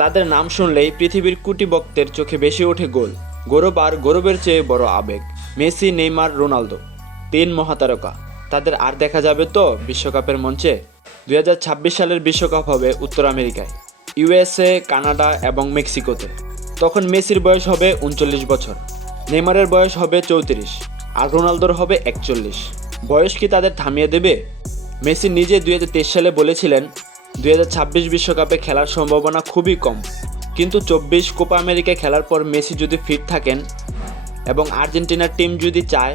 তাদের নাম শুনলেই পৃথিবীর কোটি ভক্তের চোখে ভেসে ওঠে গোল, গৌরব আর গৌরবের চেয়ে বড় আবেগ। মেসি, নেইমার, রোনালদো, তিন মহাতারকা। তাদের আর দেখা যাবে তো বিশ্বকাপের মঞ্চে? 2026 সালের বিশ্বকাপ হবে উত্তর আমেরিকায়, ইউএসএ, কানাডা এবং মেক্সিকোতে। তখন মেসির বয়স হবে 39 বছর, নেইমারের বয়স হবে 34 আর রোনালদোর হবে 41। বয়স কি তাদের থামিয়ে দেবে? মেসি নিজে 2023 সালে বলেছিলেন 2026 বিশ্বকাপে খেলার সম্ভাবনা খুবই কম, কিন্তু 24 কোপা আমেরিকায় খেলার পর মেসি যদি ফিট থাকেন এবং আর্জেন্টিনার টিম যদি চায়,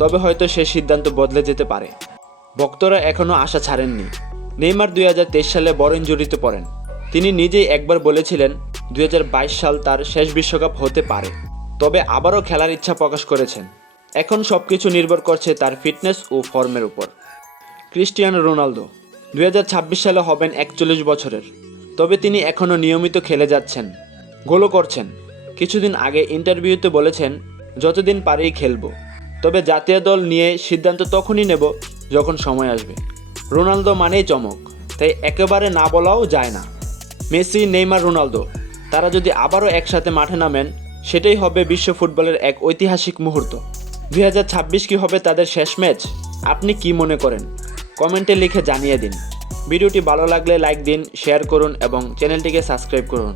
তবে হয়তো সে সিদ্ধান্ত বদলে যেতে পারে। ভক্তরা এখনও আশা ছাড়েননি। নেইমার 2023 সালে বড় ইনজুরিতে পড়েন। তিনি নিজেই একবার বলেছিলেন 2022 সাল তার শেষ বিশ্বকাপ হতে পারে, তবে আবারও খেলার ইচ্ছা প্রকাশ করেছেন। এখন সব কিছু নির্ভর করছে তার ফিটনেস ও ফর্মের উপর। ক্রিস্টিয়ানো রোনালদো 2026 সালে হবেন 41 বছরের, তবে তিনি এখনও নিয়মিত খেলে যাচ্ছেন, গোলও করছেন। কিছুদিন আগে ইন্টারভিউতে বলেছেন, যতদিন পারেই খেলবো, তবে জাতীয় দল নিয়ে সিদ্ধান্ত তখনই নেব যখন সময় আসবে। রোনালদো মানেই চমক, তাই একেবারে না বলাও যায় না। মেসি, নেইমার, রোনালদো তারা যদি আবারও একসাথে মাঠে নামেন, সেটাই হবে বিশ্ব ফুটবলের এক ঐতিহাসিক মুহূর্ত। 2026 কি হবে তাদের শেষ ম্যাচ? আপনি কি মনে করেন? কমেন্টে লিখে জানিয়ে দিন। ভিডিওটি ভালো লাগলে লাইক দিন, শেয়ার করুন এবং চ্যানেলটিকে সাবস্ক্রাইব করুন।